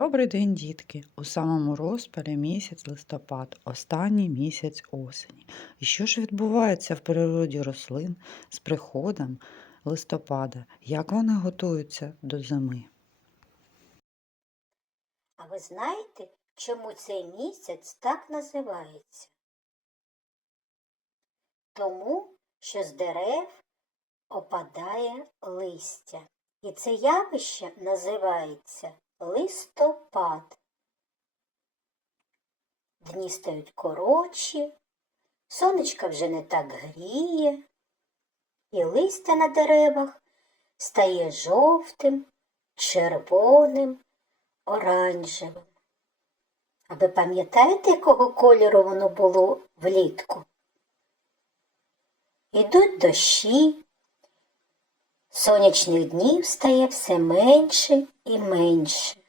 Добрий день, дітки! У самому розпалі місяць листопад, останній місяць осені. І що ж відбувається в природі рослин з приходом листопада? Як вони готуються до зими? А ви знаєте, чому цей місяць так називається? Тому, що з дерев опадає листя. І це явище називається листопад. Дні стають коротші, сонечко вже не так гріє, і листя на деревах стає жовтим, червоним, оранжевим. А ви пам'ятаєте, якого кольору воно було влітку? Ідуть дощі, сонячних днів стає все менше і менше.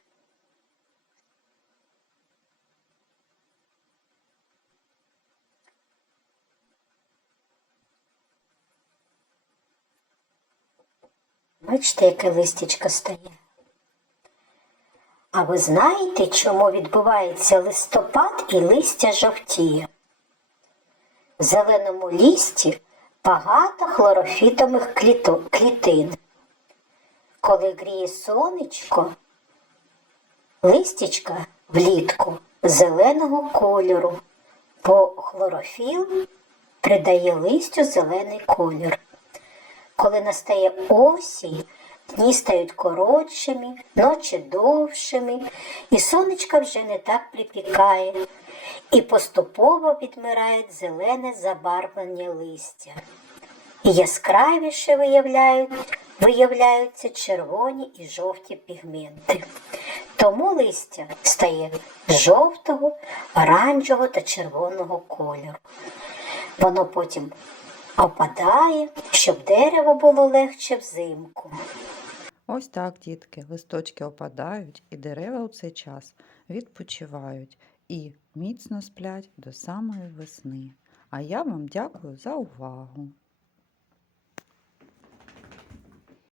Бачите, яке листячко стає. А ви знаєте, чому відбувається листопад і листя жовтіє? В зеленому лісті багато хлорофітових клітин. Коли гріє сонечко, листячка влітку зеленого кольору, бо хлорофіл придає листю зелений колір. Коли настає осінь, дні стають коротшими, ночі довшими, і сонечко вже не так припікає, і поступово відмирає зелене забарвлення листя. І яскравіше виявляють, виявляються червоні і жовті пігменти. Тому листя стає жовтого, оранжевого та червоного кольору. Воно потім опадає, щоб дерево було легше взимку. Ось так, дітки, листочки опадають, і дерева у цей час відпочивають і міцно сплять до самої весни. А я вам дякую за увагу!